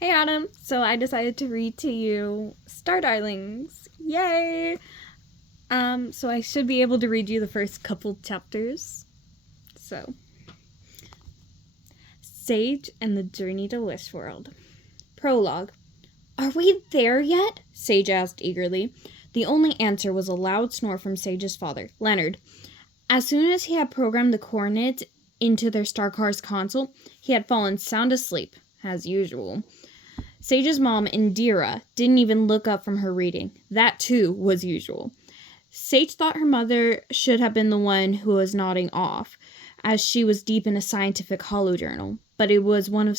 Hey Adam, so I decided to read to you Star Darlings. Yay! So I should be able to read you the first couple chapters. So, Sage and the Journey to Wishworld. Prologue. Are we there yet? Sage asked eagerly. The only answer was a loud snore from Sage's father, Leonard. As soon as he had programmed the coordinates into their star car's console, he had fallen sound asleep, as usual. Sage's mom, Indira, didn't even look up from her reading. That, too, was usual. Sage thought her mother should have been the one who was nodding off, as she was deep in a scientific holojournal. But it was one of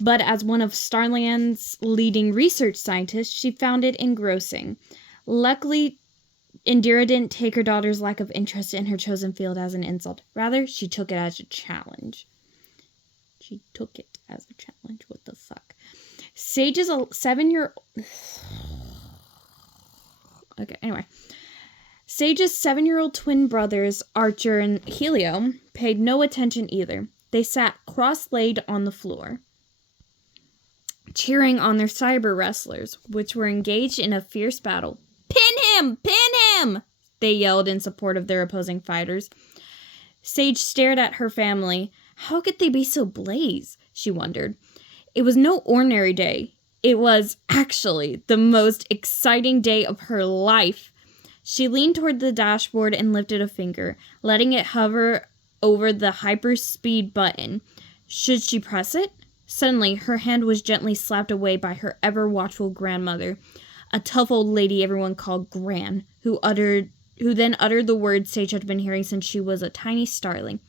But as one of Starland's leading research scientists, she found it engrossing. Luckily, Indira didn't take her daughter's lack of interest in her chosen field as an insult. Rather, she took it as a challenge. What the fuck? Sage's 7-year-old... Okay, anyway. Sage's 7-year-old twin brothers, Archer and Helio, paid no attention either. They sat cross-legged on the floor, cheering on their cyber wrestlers, which were engaged in a fierce battle. Pin him! Pin him! They yelled in support of their opposing fighters. Sage stared at her family. How could they be so blase? She wondered. It was no ordinary day. It was, actually, the most exciting day of her life. She leaned toward the dashboard and lifted a finger, letting it hover over the hyperspeed button. Should she press it? Suddenly, her hand was gently slapped away by her ever-watchful grandmother, a tough old lady everyone called Gran, who then uttered the words Sage had been hearing since she was a tiny starling.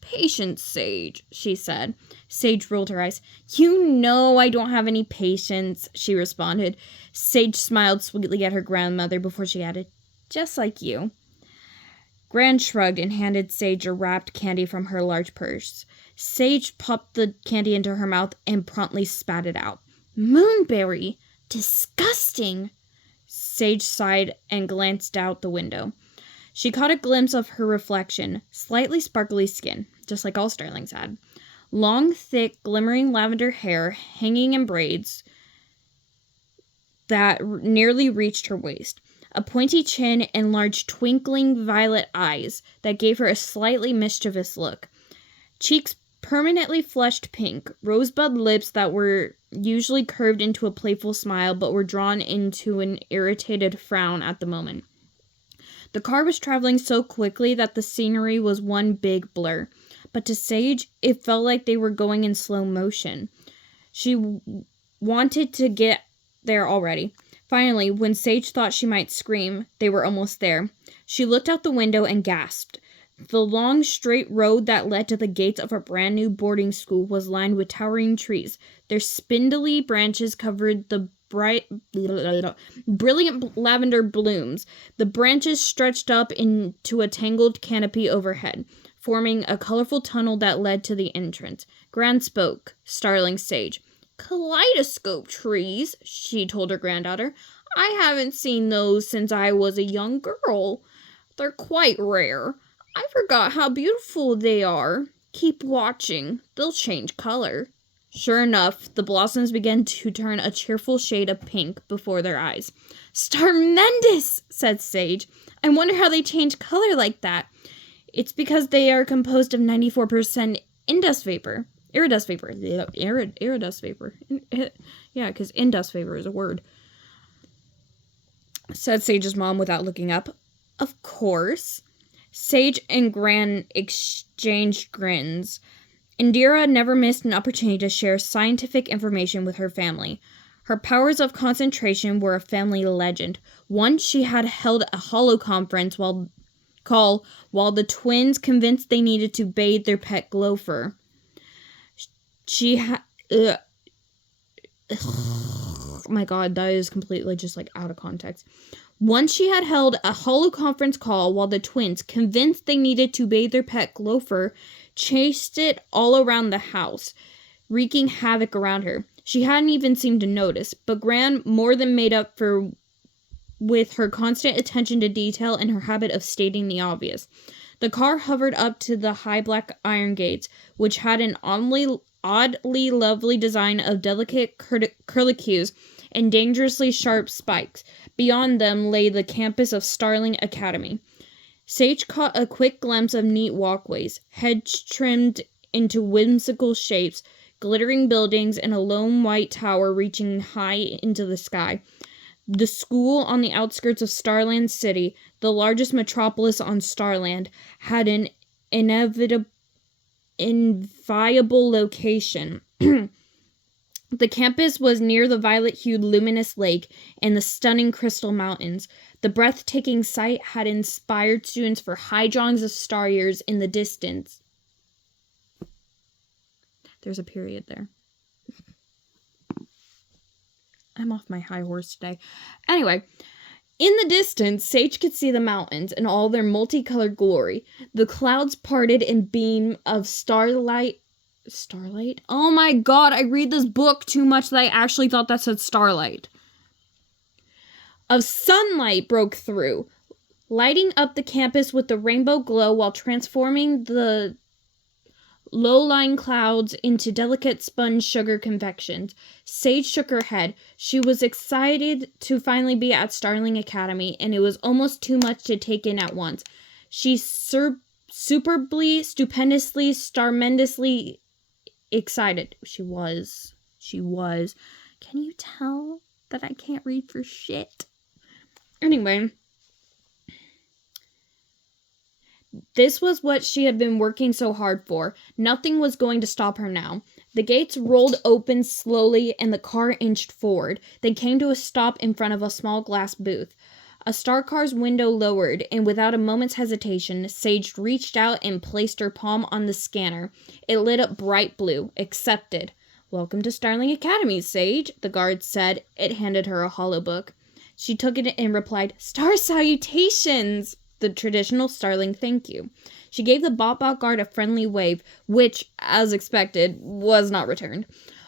Patience, Sage, she said. Sage rolled her eyes. You know I don't have any patience, she responded. Sage smiled sweetly at her grandmother before she added, just like you. Gran shrugged and handed Sage a wrapped candy from her large purse. Sage popped the candy into her mouth and promptly spat it out. Moonberry! Disgusting! Sage sighed and glanced out the window. She caught a glimpse of her reflection, slightly sparkly skin, just like all starlings had. Long, thick, glimmering lavender hair hanging in braids that nearly reached her waist. A pointy chin and large twinkling violet eyes that gave her a slightly mischievous look. Cheeks permanently flushed pink, rosebud lips that were usually curved into a playful smile but were drawn into an irritated frown at the moment. The car was traveling so quickly that the scenery was one big blur, but to Sage, it felt like they were going in slow motion. She wanted to get there already. Finally, when Sage thought she might scream, they were almost there. She looked out the window and gasped. The long, straight road that led to the gates of a brand new boarding school was lined with towering trees. Their spindly branches covered the brilliant lavender blooms. The branches stretched up into a tangled canopy overhead, forming a colorful tunnel that led to the entrance. Gran spoke, startling Sage. Kaleidoscope trees, she told her granddaughter. I haven't seen those since I was a young girl. They're quite rare. I forgot how beautiful they are. Keep watching. They'll change color. Sure enough, the blossoms began to turn a cheerful shade of pink before their eyes. Starmendous, said Sage. I wonder how they change color like that. It's because they are composed of 94% iridus vapor. Iridus vapor. Yeah, because indus vapor is a word, said Sage's mom without looking up. Of course. Sage and Gran exchanged grins. Indira never missed an opportunity to share scientific information with her family. Her powers of concentration were a family legend. Once she had held a holo-conference while the twins convinced they needed to bathe their pet Gopher. Oh my god, that is completely just like out of context. Once she had held a holo-conference call while the twins, convinced they needed to bathe their pet Gopher, chased it all around the house, wreaking havoc around her. She hadn't even seemed to notice, but Gran more than made up for with her constant attention to detail and her habit of stating the obvious. The car hovered up to the high black iron gates, which had an oddly lovely design of delicate curlicues and dangerously sharp spikes. Beyond them lay the campus of Starling Academy. Sage caught a quick glimpse of neat walkways, hedge trimmed into whimsical shapes, glittering buildings, and a lone white tower reaching high into the sky. The school on the outskirts of Starland City, the largest metropolis on Starland, had an inviolable location. The campus was near the violet-hued luminous lake and the stunning crystal mountains. The breathtaking sight had inspired students for high drawings of star years in the distance. There's a period there. I'm off my high horse today. Anyway, in the distance, Sage could see the mountains in all their multicolored glory. The clouds parted in beam of starlight? Oh my god, I read this book too much that I actually thought that said starlight. Of sunlight broke through, lighting up the campus with the rainbow glow while transforming the low-lying clouds into delicate spun sugar confections. Sage shook her head. She was excited to finally be at Starling Academy, and it was almost too much to take in at once. She superbly, stupendously, starmendously excited. She was. Can you tell that I can't read for shit? Anyway, this was what she had been working so hard for. Nothing was going to stop her now. The gates rolled open slowly and the car inched forward. They came to a stop in front of a small glass booth. A star car's window lowered, and without a moment's hesitation, Sage reached out and placed her palm on the scanner. It lit up bright blue. Accepted. "Welcome to Starling Academy, Sage," the guard said. It handed her a hollow book. She took it and replied, "Star salutations!" The traditional Starling thank you. She gave the Bot guard a friendly wave, which, as expected, was not returned.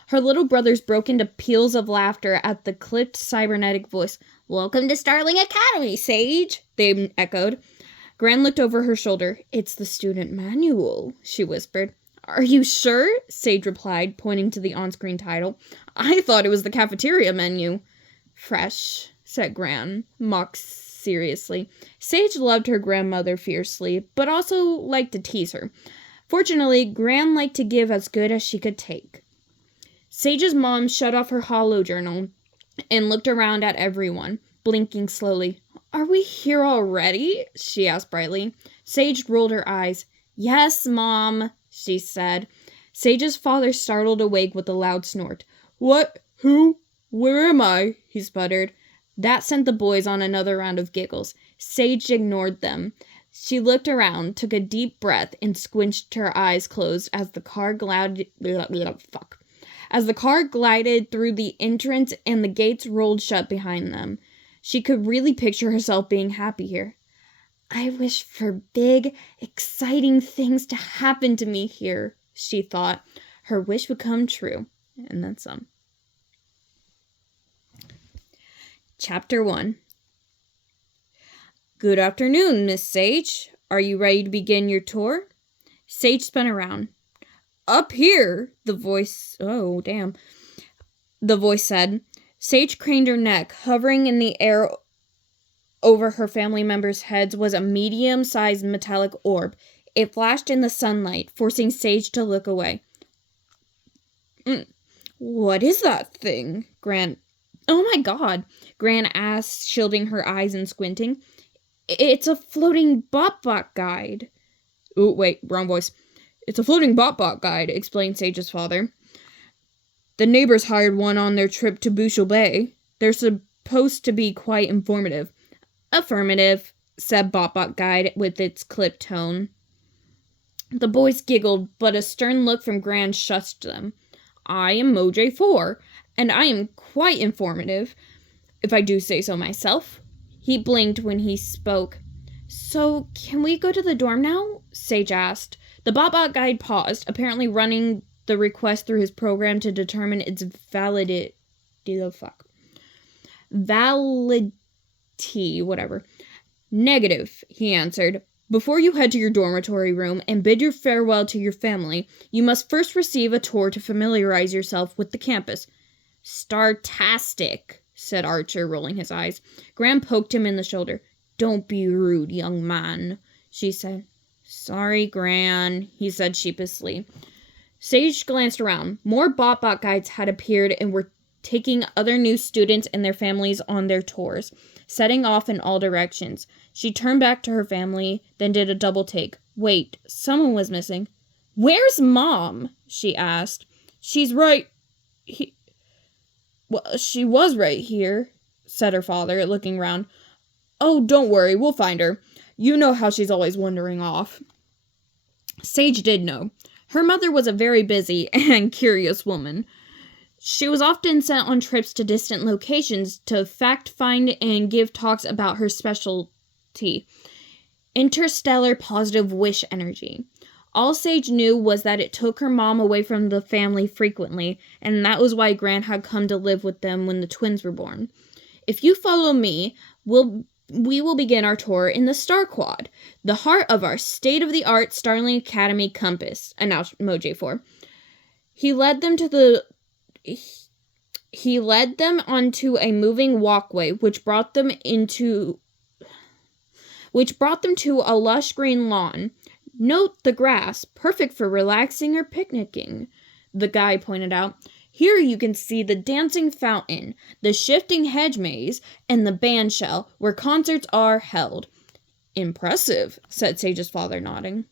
Her little brothers broke into peals of laughter at the clipped cybernetic voice. "Welcome to Starling Academy, Sage," they echoed. Gran looked over her shoulder. "It's the student manual," she whispered. "Are you sure?" Sage replied, pointing to the on-screen title. "I thought it was the cafeteria menu." "Fresh," said Gran, mock seriously. Sage loved her grandmother fiercely, but also liked to tease her. Fortunately, Gran liked to give as good as she could take. Sage's mom shut off her holo journal and looked around at everyone, blinking slowly. "Are we here already?" she asked brightly. Sage rolled her eyes. "Yes, Mom," she said. Sage's father startled awake with a loud snort. "What? Who? Where am I?" he sputtered. That sent the boys on another round of giggles. Sage ignored them. She looked around, took a deep breath, and squinched her eyes closed as the car glided through the entrance and the gates rolled shut behind them. She could really picture herself being happy here. "I wish for big, exciting things to happen to me here," she thought. Her wish would come true, and then some. Chapter 1. "Good afternoon, Miss Sage. Are you ready to begin your tour?" Sage spun around. "Up here," the voice said. Sage craned her neck. Hovering in the air over her family members' heads was a medium-sized metallic orb. It flashed in the sunlight, forcing Sage to look away. "What is that thing?" "Oh my god," Gran asked, shielding her eyes and squinting. "It's a floating Bot guide." "Oh, wait, wrong voice. It's a floating Bot guide," explained Sage's father. "The neighbors hired one on their trip to Bushel Bay. They're supposed to be quite informative." "Affirmative," said Bot guide with its clipped tone. The boys giggled, but a stern look from Gran shushed them. "I am Moj4, and I am quite informative, if I do say so myself." He blinked when he spoke. "So, can we go to the dorm now?" Sage asked. The Bot guide paused, apparently running the request through his program to determine its validity, whatever. "Negative," he answered. Before you head to your dormitory room and bid your farewell to your family, you must first receive a tour to familiarize yourself with the campus." "Startastic," said Archer, rolling his eyes. Gran poked him in the shoulder. "Don't be rude, young man," she said. "Sorry, Gran," he said sheepishly. Sage glanced around. More Bot guides had appeared and were taking other new students and their families on their tours, setting off in all directions. She turned back to her family, then did a double take. Wait, someone was missing. "Where's Mom?" she asked. "She's right Well, she was right here," said her father, looking round. "Oh, don't worry, we'll find her. You know how she's always wandering off." Sage did know. Her mother was a very busy and curious woman. She was often sent on trips to distant locations to fact-find and give talks about her specialty, interstellar positive wish energy. All Sage knew was that it took her mom away from the family frequently, and that was why Gran had come to live with them when the twins were born. "If you follow me, we will begin our tour in the Star Quad, the heart of our state-of-the-art Starling Academy campus," announced Moj4. He led them onto a moving walkway, which brought them to a lush green lawn. "Note the grass, perfect for relaxing or picnicking," the guide pointed out. "Here you can see the dancing fountain, the shifting hedge maze, and the band shell, where concerts are held." "Impressive," said Sage's father, nodding.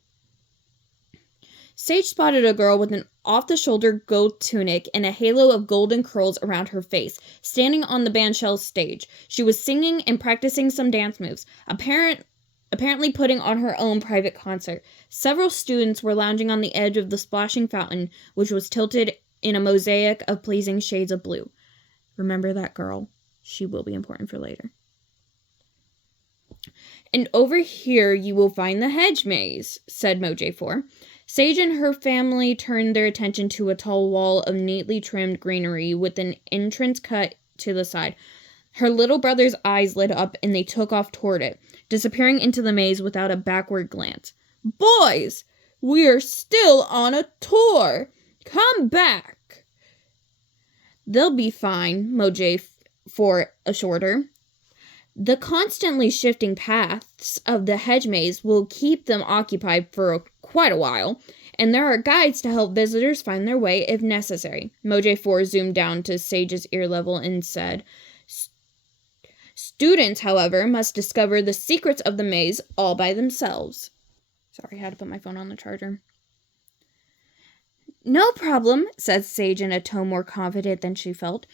Sage spotted a girl with an off-the-shoulder gold tunic and a halo of golden curls around her face, standing on the bandshell stage. She was singing and practicing some dance moves, apparently putting on her own private concert. Several students were lounging on the edge of the splashing fountain, which was tilted in a mosaic of pleasing shades of blue. "Remember that girl. She will be important for later." "And over here you will find the hedge maze," said Moj4. Sage and her family turned their attention to a tall wall of neatly trimmed greenery with an entrance cut to the side. Her little brother's eyes lit up and they took off toward it, disappearing into the maze without a backward glance. "Boys, we are still on a tour. Come back." "They'll be fine," Moj4 assured her. "The constantly shifting paths of the hedge maze will keep them occupied for quite a while, and there are guides to help visitors find their way if necessary." Moj4 zoomed down to Sage's ear level and said, "Students, however, must discover the secrets of the maze all by themselves." Sorry, I had to put my phone on the charger. "No problem," said Sage in a tone more confident than she felt.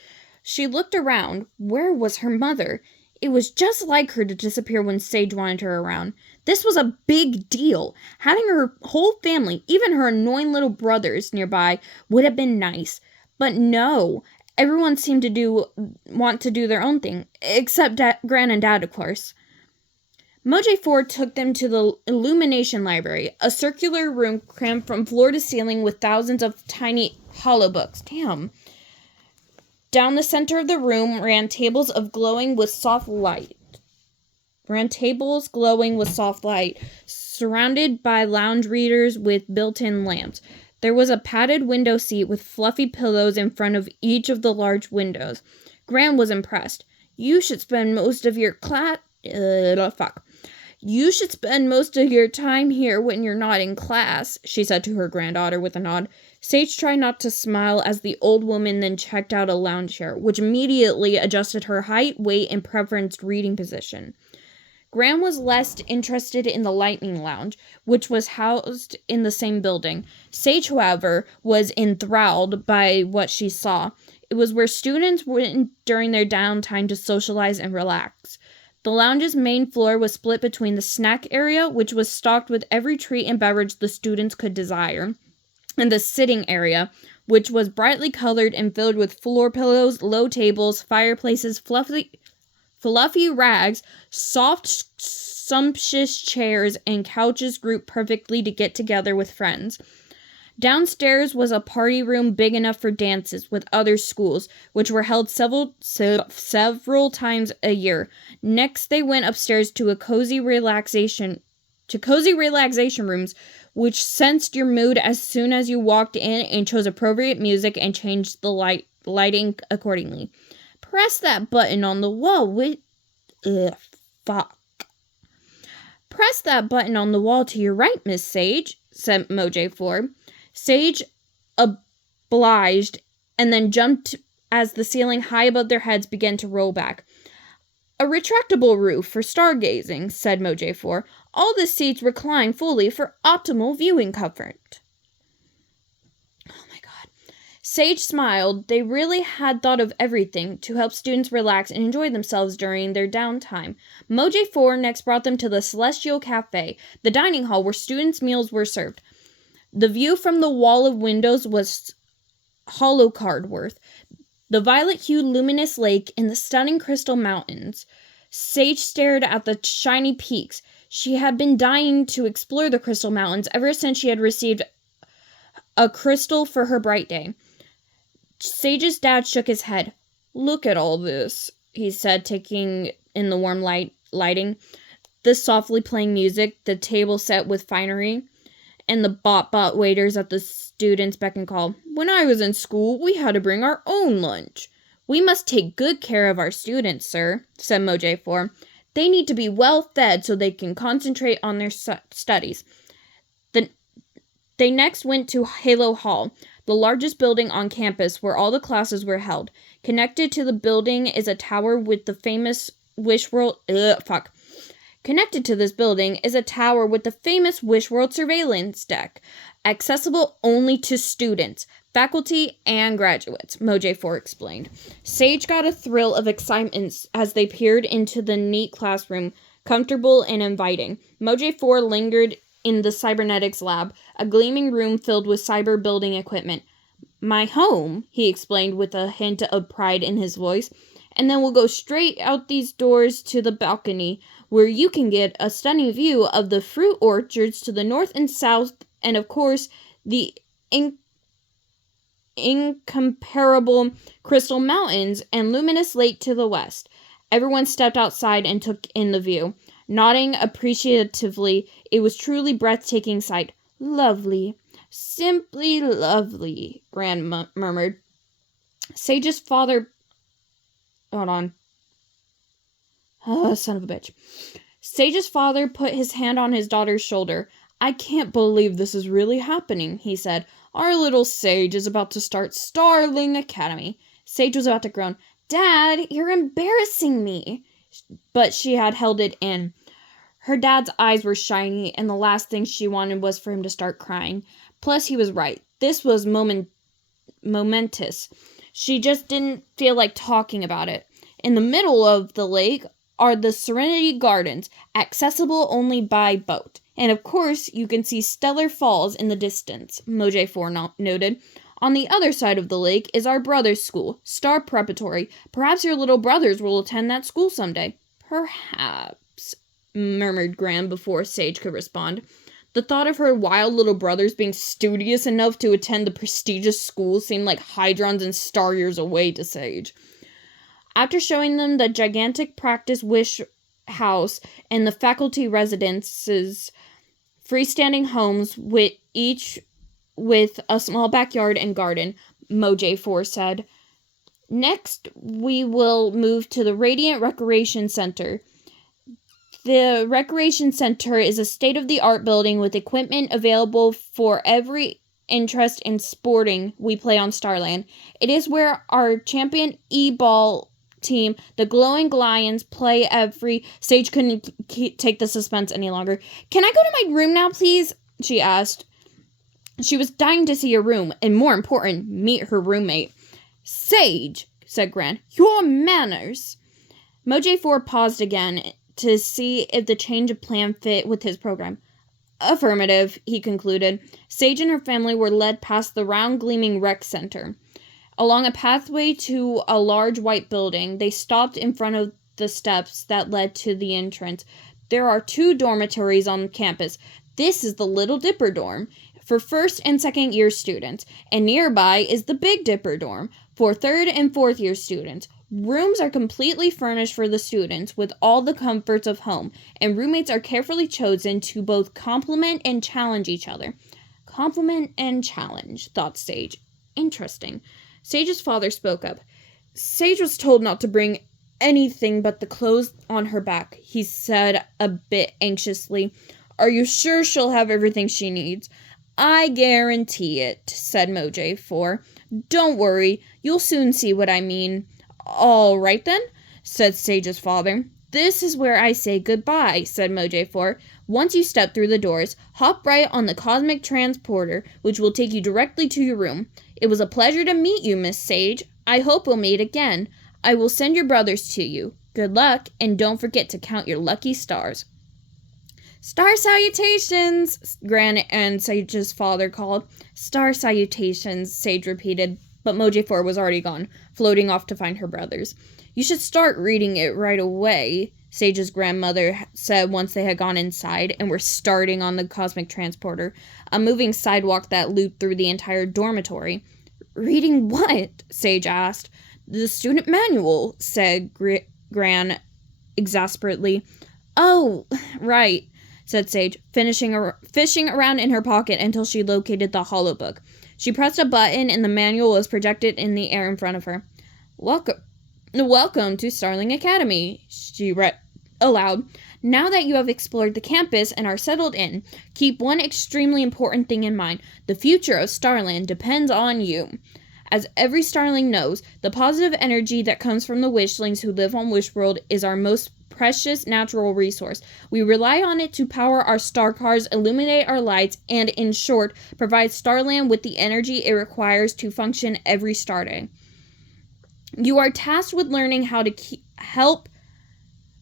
She looked around. Where was her mother? It was just like her to disappear when Sage wanted her around. This was a big deal. Having her whole family, even her annoying little brothers, nearby would have been nice. But no, everyone seemed to want to do their own thing, except Gran and Dad, of course. Moj4 took them to the Illumination Library, a circular room crammed from floor to ceiling with thousands of tiny hollow books. Damn. Down the center of the room ran tables glowing with soft light, surrounded by lounge readers with built-in lamps. There was a padded window seat with fluffy pillows in front of each of the large windows. Gran was impressed. You should spend most of your time here when you're not in class," she said to her granddaughter with a nod. Sage tried not to smile as the old woman then checked out a lounge chair, which immediately adjusted her height, weight, and preferenced reading position. Gran was less interested in the Lightning Lounge, which was housed in the same building. Sage, however, was enthralled by what she saw. It was where students went during their downtime to socialize and relax. The lounge's main floor was split between the snack area, which was stocked with every treat and beverage the students could desire, and the sitting area, which was brightly colored and filled with floor pillows, low tables, fireplaces, fluffy rags, soft, sumptuous chairs, and couches grouped perfectly to get together with friends. Downstairs was a party room big enough for dances with other schools, which were held several times a year. Next, they went upstairs to a cozy relaxation to cozy relaxation rooms, which sensed your mood as soon as you walked in and chose appropriate music and changed the lighting accordingly. Press that button on the wall with... fuck. Press that button on the wall to your right, Miss Sage, said Moj4. Sage obliged and then jumped as the ceiling high above their heads began to roll back. A retractable roof for stargazing, said Moj4. All the seats recline fully for optimal viewing comfort. Oh my god. Sage smiled. They really had thought of everything to help students relax and enjoy themselves during their downtime. Moj4 next brought them to the Celestial Cafe, the dining hall where students' meals were served. The view from the wall of windows was hollow card worth. The violet-hued luminous lake and the stunning crystal mountains. Sage stared at the shiny peaks. She had been dying to explore the crystal mountains ever since she had received a crystal for her bright day. Sage's dad shook his head. Look at all this, he said, taking in the warm lighting, the softly playing music, the table set with finery, and the bot waiters at the students' beck and call. When I was in school, we had to bring our own lunch. We must take good care of our students, sir, said Moj4. They need to be well fed so they can concentrate on their studies. They next went to Halo Hall, the largest building on campus where all the classes were held. Connected to the building is a tower with the famous Wishworld... Connected to this building is a tower with the famous Wishworld surveillance deck, accessible only to students, faculty, and graduates, Moj4 explained. Sage got a thrill of excitement as they peered into the neat classroom, comfortable and inviting. Moj4 lingered in the cybernetics lab, a gleaming room filled with cyber building equipment. My home, he explained with a hint of pride in his voice, and then we'll go straight out these doors to the balcony, where you can get a stunning view of the fruit orchards to the north and south, and of course, the incomparable Crystal Mountains and luminous lake to the west. Everyone stepped outside and took in the view. Nodding appreciatively, it was truly breathtaking sight. Lovely. Simply lovely, Gran murmured. Sage's father... Hold on. Oh, son of a bitch. Sage's father put his hand on his daughter's shoulder. I can't believe this is really happening, he said. Our little Sage is about to start Starling Academy. Sage was about to groan. Dad, you're embarrassing me. But she had held it in. Her dad's eyes were shiny, and the last thing she wanted was for him to start crying. Plus, he was right. This was momentous. She just didn't feel like talking about it. In the middle of the lake are the Serenity Gardens, accessible only by boat. And of course, you can see Stellar Falls in the distance, Moj4 noted. On the other side of the lake is our brother's school, Star Preparatory. Perhaps your little brothers will attend that school someday. Perhaps, murmured Gran before Sage could respond. The thought of her wild little brothers being studious enough to attend the prestigious school seemed like hydrons and star years away to Sage. After showing them the gigantic practice wish house and the faculty residences, freestanding homes with each with a small backyard and garden, Moj4 said. Next, we will move to the Radiant Recreation Center. The Recreation Center is a state-of-the-art building with equipment available for every interest in sporting we play on Starland. It is where our champion e-ball team, the Glowing Lions, play every... Sage couldn't take the suspense any longer. Can I go to my room now, please? She asked. She was dying to see a room, and more important, meet her roommate. Sage, said Gran, your manners. Moj4 paused again to see if the change of plan fit with his program. Affirmative, he concluded. Sage and her family were led past the round gleaming rec center. Along a pathway to a large white building, they stopped in front of the steps that led to the entrance. There are 2 dormitories on campus. This is the Little Dipper dorm for first and second year students, and nearby is the Big Dipper dorm for third and fourth year students. Rooms are completely furnished for the students with all the comforts of home, and roommates are carefully chosen to both complement and challenge each other. Compliment and challenge, thought Sage. Interesting. Sage's father spoke up. Sage was told not to bring anything but the clothes on her back, he said a bit anxiously. Are you sure she'll have everything she needs? I guarantee it, said Moj 4. Don't worry, you'll soon see what I mean. All right then, said Sage's father. This is where I say goodbye, said Moj 4. Once you step through the doors, hop right on the cosmic transporter, which will take you directly to your room. It was a pleasure to meet you, Miss Sage. I hope we'll meet again. I will send your brothers to you. Good luck, and don't forget to count your lucky stars. Star salutations, Gran and Sage's father called. Star salutations, Sage repeated, but Moj 4 was already gone, floating off to find her brothers. You should start reading it right away, Sage's grandmother said once they had gone inside and were starting on the cosmic transporter, a moving sidewalk that looped through the entire dormitory. Reading what? Sage asked. The student manual, said Gran exasperately. Oh, right, said Sage, fishing around in her pocket until she located the hollow book. She pressed a button and the manual was projected in the air in front of her. Welcome to Starling Academy, she read aloud. Now that you have explored the campus and are settled in, keep one extremely important thing in mind. The future of Starland depends on you. As every Starling knows, the positive energy that comes from the Wishlings who live on Wishworld is our most precious natural resource. We rely on it to power our star cars, illuminate our lights, and, in short, provide Starland with the energy it requires to function every star day. You are tasked with learning how to help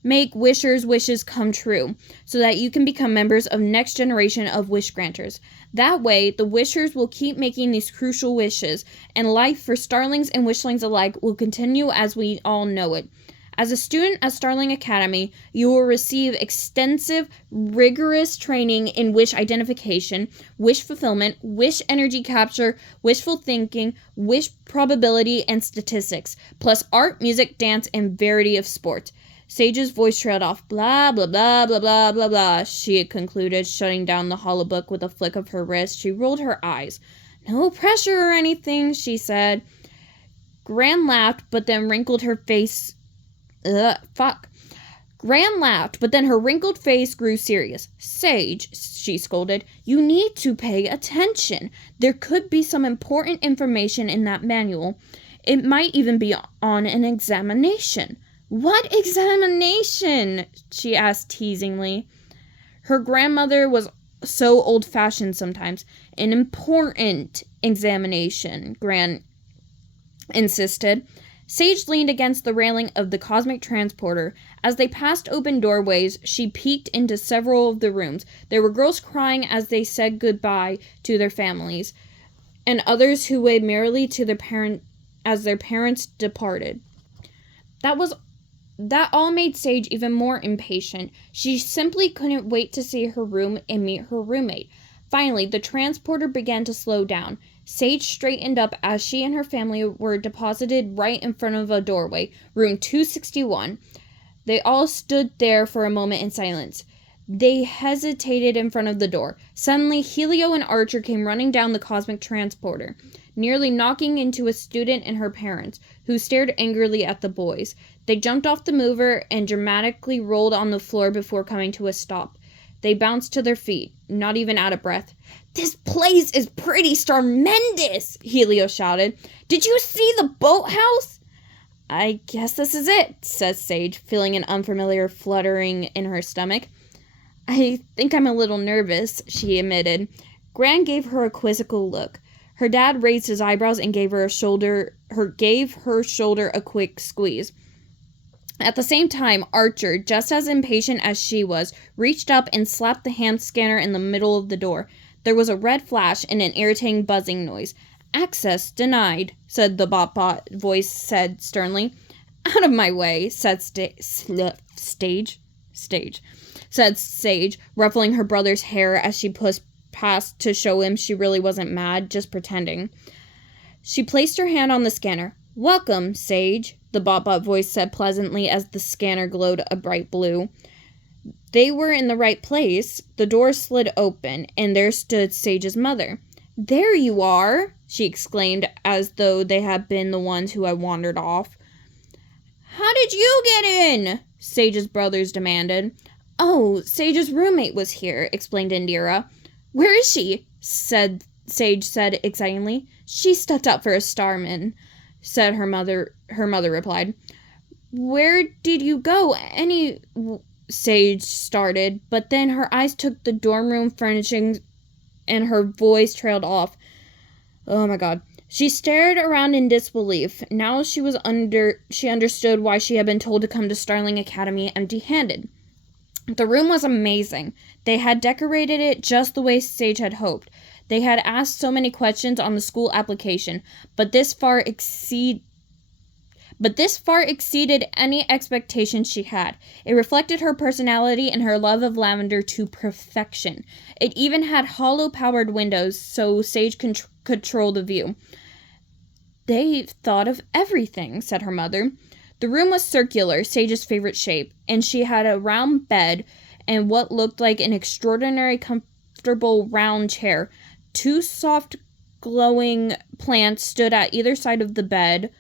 make wishers' wishes come true, so that you can become members of next generation of wish granters. That way, the wishers will keep making these crucial wishes, and life for starlings and wishlings alike will continue as we all know it. As a student at Starling Academy, you will receive extensive, rigorous training in wish identification, wish fulfillment, wish energy capture, wishful thinking, wish probability, and statistics, plus art, music, dance, and variety of sport. Sage's voice trailed off. Blah, blah, blah, blah, blah, blah, blah, she had concluded, shutting down the hollow book with a flick of her wrist. She rolled her eyes. No pressure or anything, she said. Gran laughed, but then wrinkled her face. Gran laughed, but then her wrinkled face grew serious. Sage, she scolded, you need to pay attention. There could be some important information in that manual. It might even be on an examination. What examination? She asked teasingly. Her grandmother was so old-fashioned sometimes. An important examination, Gran insisted. Sage leaned against the railing of the cosmic transporter. As they passed open doorways, she peeked into several of the rooms. There were girls crying as they said goodbye to their families, and others who waved merrily to their parents departed. That all made Sage even more impatient. She simply couldn't wait to see her room and meet her roommate. Finally, the transporter began to slow down. Sage straightened up as she and her family were deposited right in front of a doorway, room 261. They all stood there for a moment in silence. They hesitated in front of the door. Suddenly, Helio and Archer came running down the cosmic transporter, nearly knocking into a student and her parents, who stared angrily at the boys. They jumped off the mover and dramatically rolled on the floor before coming to a stop. They bounced to their feet, not even out of breath. This place is pretty starmendous, Helio shouted. Did you see the boathouse? I guess this is it, says Sage, feeling an unfamiliar fluttering in her stomach. I think I'm a little nervous, she admitted. Gran gave her a quizzical look. Her dad raised his eyebrows and gave her shoulder a quick squeeze. At the same time, Archer, just as impatient as she was, reached up and slapped the hand scanner in the middle of the door. There was a red flash and an irritating buzzing noise. Access denied, said the bot voice said sternly. Out of my way, said Sage, said Sage, ruffling her brother's hair as she pushed past to show him she really wasn't mad, just pretending. She placed her hand on the scanner. "Welcome, Sage," the bot voice said pleasantly as the scanner glowed a bright blue. They were in the right place. The door slid open, and there stood Sage's mother. "There you are!" she exclaimed, as though they had been the ones who had wandered off. "How did you get in?" Sage's brothers demanded. "Oh, Sage's roommate was here," explained Indira. "Where is she?" Sage said excitedly. "She stepped out for a starman," said her mother replied. "Where did you go Sage started, but then her eyes took the dorm room furnishings and her voice trailed off. Oh my god. She stared around in disbelief. Now she understood why she had been told to come to Starling Academy empty-handed. The room was amazing. They had decorated it just the way Sage had hoped. They had asked so many questions on the school application, but this far exceeded any expectations she had. It reflected her personality and her love of lavender to perfection. It even had hollow-powered windows so Sage could control the view. "They've thought of everything," said her mother. The room was circular, Sage's favorite shape, and she had a round bed and what looked like an extraordinary comfortable round chair. Two soft, glowing plants stood at either side of the bed,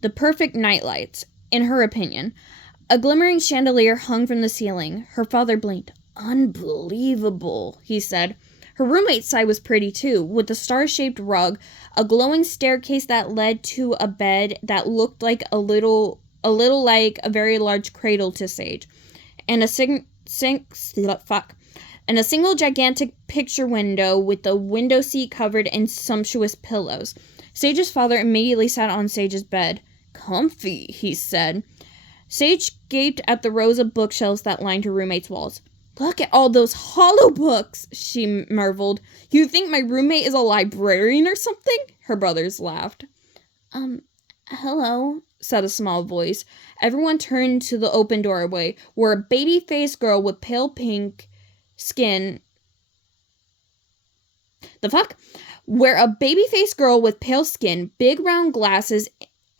the perfect nightlights, in her opinion. A glimmering chandelier hung from the ceiling. Her father blinked. "Unbelievable," he said. Her roommate's side was pretty too, with a star-shaped rug, a glowing staircase that led to a bed that looked like a little like a very large cradle to Sage, and a single gigantic picture window with the window seat covered in sumptuous pillows. Sage's father immediately sat on Sage's bed. "Comfy," he said. Sage gaped at the rows of bookshelves that lined her roommate's walls. "Look at all those hollow books," she marveled. "You think my roommate is a librarian or something?" Her brothers laughed. Hello," said a small voice. Everyone turned to the open doorway, where a baby-faced girl with pale pink skin... big round glasses,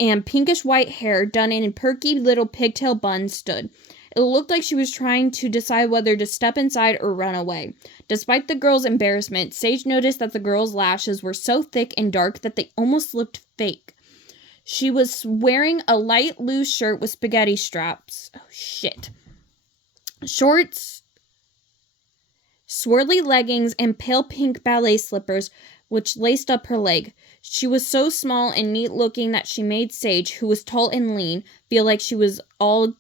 and pinkish white hair done in perky little pigtail buns stood. It looked like she was trying to decide whether to step inside or run away. Despite the girl's embarrassment, Sage noticed that the girl's lashes were so thick and dark that they almost looked fake. She was wearing a light, loose shirt with spaghetti straps. Oh, shit. Shorts, swirly leggings, and pale pink ballet slippers, which laced up her leg. She was so small and neat-looking that she made Sage, who was tall and lean, feel like she was all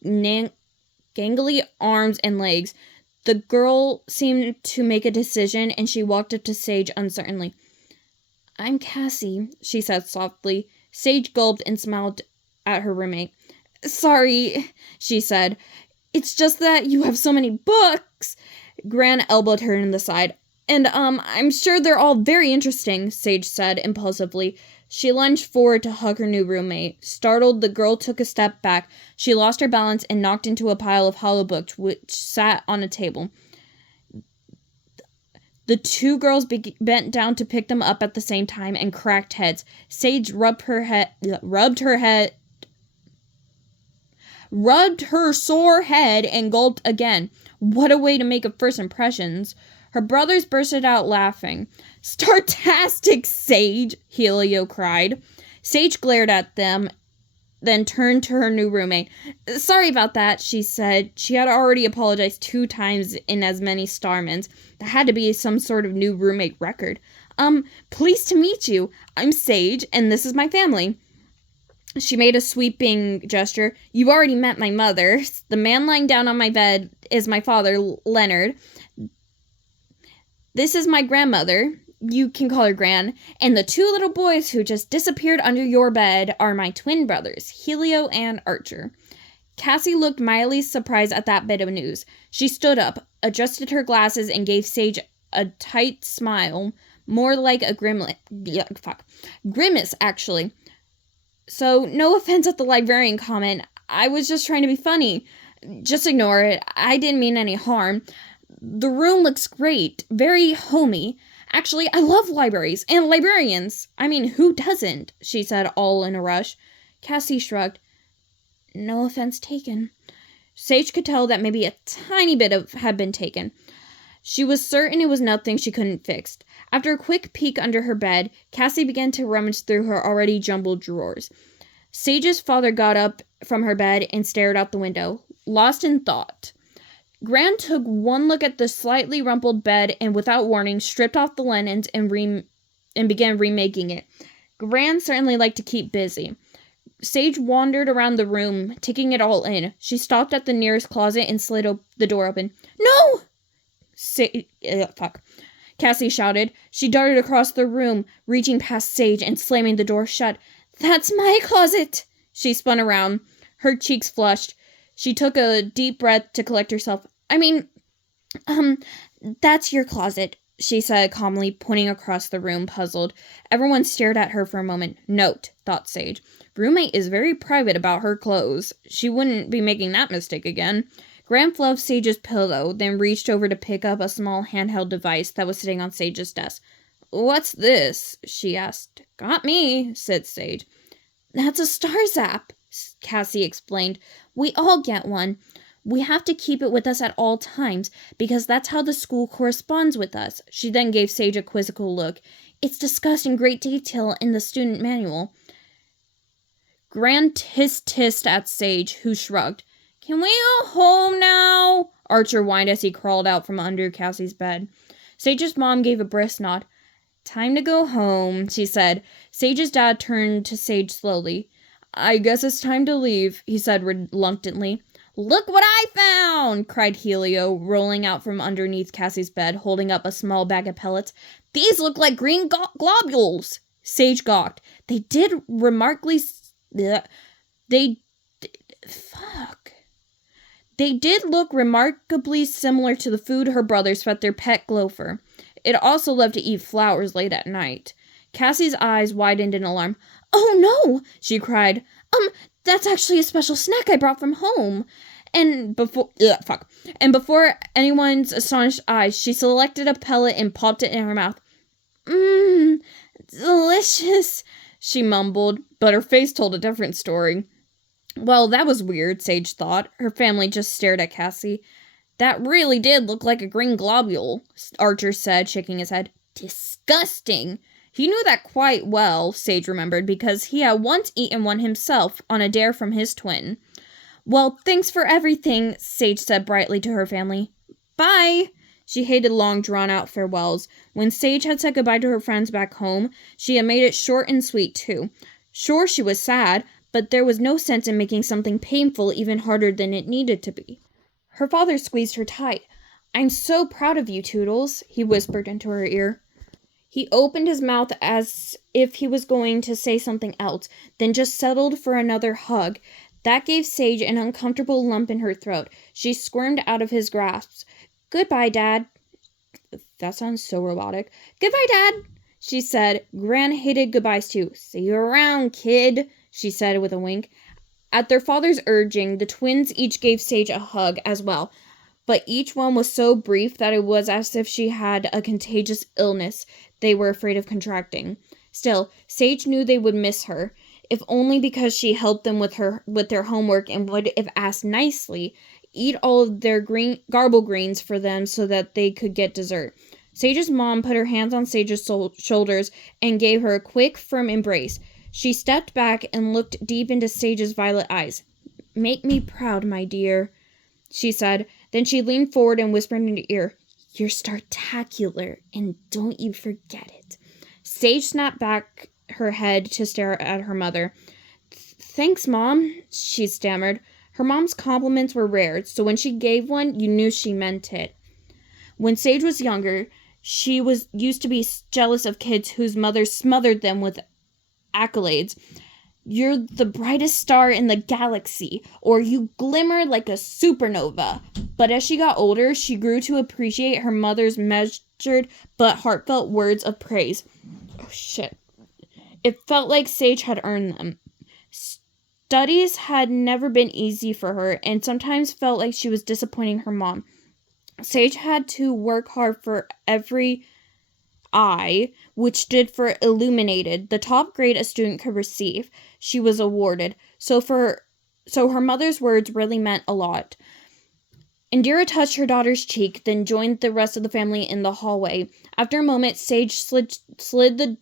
gangly arms and legs. The girl seemed to make a decision, and she walked up to Sage uncertainly. "I'm Cassie," she said softly. Sage gulped and smiled at her roommate. "Sorry," she said. "It's just that you have so many books." Gran elbowed her in the side. "And, I'm sure they're all very interesting," Sage said impulsively. She lunged forward to hug her new roommate. Startled, the girl took a step back. She lost her balance and knocked into a pile of hollow books which sat on a table. The two girls bent down to pick them up at the same time and cracked heads. Sage rubbed her sore head and gulped again. What a way to make a first impressions. Her brothers bursted out laughing. "Startastic, Sage!" Helio cried. Sage glared at them, then turned to her new roommate. "Sorry about that," she said. She had already apologized 2 times in as many Starmans. That had to be some sort of new roommate record. Pleased to meet you. I'm Sage, and this is my family." She made a sweeping gesture. "You already met my mother. The man lying down on my bed is my father, Leonard. This is my grandmother. You can call her Gran. And the 2 little boys who just disappeared under your bed are my twin brothers, Helio and Archer." Cassie looked mildly surprised at that bit of news. She stood up, adjusted her glasses, and gave Sage a tight smile, more like a grimace, actually. "So, no offense at the librarian comment. I was just trying to be funny. Just ignore it. I didn't mean any harm. The room looks great. Very homey. Actually, I love libraries and librarians. I mean, who doesn't? She said, all in a rush. Cassie shrugged. No offense taken. Sage could tell that maybe a tiny bit had been taken. She was certain it was nothing she couldn't fix. After a quick peek under her bed, Cassie began to rummage through her already jumbled drawers. Sage's father got up from her bed and stared out the window, lost in thought. Gran took one look at the slightly rumpled bed and, without warning, stripped off the linens and began remaking it. Gran certainly liked to keep busy. Sage wandered around the room, taking it all in. She stopped at the nearest closet and slid the door open. No! Cassie shouted. She darted across the room, reaching past Sage and slamming the door shut. That's my closet! She spun around, her cheeks flushed. She took a deep breath to collect herself. That's your closet, she said calmly, pointing across the room, puzzled. Everyone stared at her for a moment. Note, thought Sage. Roommate is very private about her clothes. She wouldn't be making that mistake again. Gran fluffed Sage's pillow, then reached over to pick up a small handheld device that was sitting on Sage's desk. What's this? She asked. Got me, said Sage. That's a star zap, Cassie explained. We all get one. We have to keep it with us at all times, because that's how the school corresponds with us. She then gave Sage a quizzical look. It's discussed in great detail in the student manual. Gran hissed at Sage, who shrugged. Can we go home now? Archer whined as he crawled out from under Cassie's bed. Sage's mom gave a brisk nod. Time to go home, she said. Sage's dad turned to Sage slowly. I guess it's time to leave, he said reluctantly. Look what I found, cried Helio, rolling out from underneath Cassie's bed, holding up a small bag of pellets. These look like green globules. Sage gawked. They did remarkably... They did look remarkably similar to the food her brothers fed their pet gopher. It also loved to eat flowers late at night. Cassie's eyes widened in alarm. Oh no, she cried. That's actually a special snack I brought from home. And before anyone's astonished eyes, she selected a pellet and popped it in her mouth. Delicious, she mumbled, but her face told a different story. Well, that was weird, Sage thought. Her family just stared at Cassie. That really did look like a green globule, Archer said, shaking his head. Disgusting. He knew that quite well, Sage remembered, because he had once eaten one himself on a dare from his twin. Well, thanks for everything, Sage said brightly to her family. Bye. She hated long, drawn-out farewells. When Sage had said goodbye to her friends back home, she had made it short and sweet, too. Sure, she was sad, but there was no sense in making something painful even harder than it needed to be. Her father squeezed her tight. I'm so proud of you, Toodles, he whispered into her ear. He opened his mouth as if he was going to say something else, then just settled for another hug. That gave Sage an uncomfortable lump in her throat. She squirmed out of his grasp. Goodbye, Dad. That sounds so robotic. Goodbye, Dad, she said. Gran hated goodbyes too. See you around, kid, she said with a wink. At their father's urging, the twins each gave Sage a hug as well, but each one was so brief that it was as if she had a contagious illness they were afraid of contracting. Still, Sage knew they would miss her, if only because she helped them with their homework and would, if asked nicely, eat all of their garble greens for them so that they could get dessert. Sage's mom put her hands on Sage's shoulders and gave her a quick, firm embrace. She stepped back and looked deep into Sage's violet eyes. Make me proud, my dear, she said. Then she leaned forward and whispered in her ear, You're startacular, and don't you forget it. Sage snapped back her head to stare at her mother. Thanks, Mom, she stammered. Her mom's compliments were rare, so when she gave one, you knew she meant it. When Sage was younger, she used to be jealous of kids whose mothers smothered them with accolades. You're the brightest star in the galaxy, or you glimmer like a supernova. But as she got older, she grew to appreciate her mother's measured but heartfelt words of praise. Oh, shit. It felt like Sage had earned them. Studies had never been easy for her, and sometimes felt like she was disappointing her mom. Sage had to work hard for every I, which stood for illuminated, the top grade a student could receive. She was awarded. So her mother's words really meant a lot. Indira touched her daughter's cheek, then joined the rest of the family in the hallway. After a moment, Sage slid the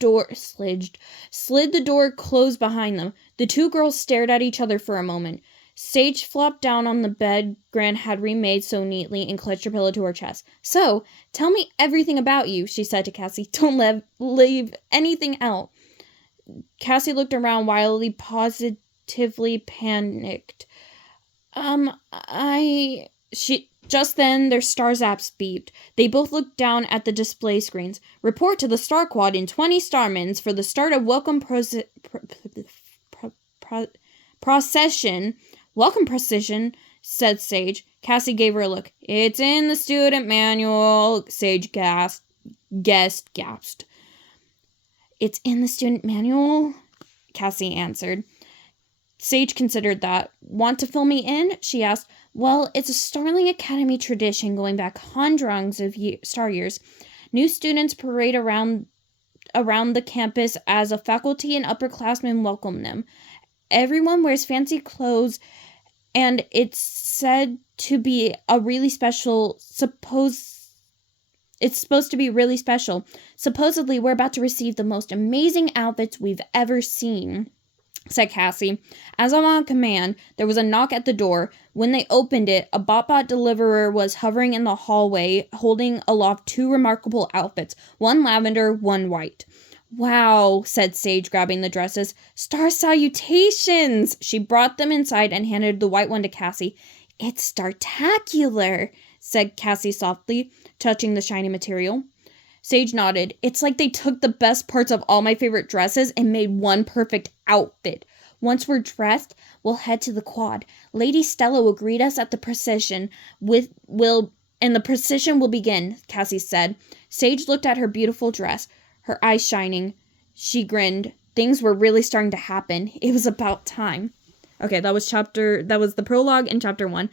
door closed behind them. The two girls stared at each other for a moment. Sage flopped down on the bed Gran had remade so neatly and clutched her pillow to her chest. So, tell me everything about you, she said to Cassie. Don't leave anything out. Cassie looked around wildly, positively panicked. Just then, their star zaps beeped. They both looked down at the display screens. Report to the Star Quad in 20 Starmans for the start of procession. Welcome procession, said Sage. Cassie gave her a look. It's in the student manual, Sage gasped. It's in the student manual? Cassie answered. Sage considered that. Want to fill me in? She asked. Well, it's a Starling Academy tradition going back hundreds of star years. New students parade around the campus as a faculty and upperclassmen welcome them. Everyone wears fancy clothes, and it's said to be It's supposed to be really special. Supposedly, we're about to receive the most amazing outfits we've ever seen, said Cassie. As on command, there was a knock at the door. When they opened it, a Bot deliverer was hovering in the hallway, holding aloft two remarkable outfits, one lavender, one white. Wow, said Sage, grabbing the dresses. Star salutations! She brought them inside and handed the white one to Cassie. It's startacular, said Cassie softly, touching the shiny material. Sage nodded. It's like they took the best parts of all my favorite dresses and made one perfect outfit. Once we're dressed, we'll head to the quad. Lady Stella will greet us at the procession. And the procession will begin, Cassie said. Sage looked at her beautiful dress, her eyes shining. She grinned. Things were really starting to happen. It was about time. Okay, that was the prologue in chapter 1.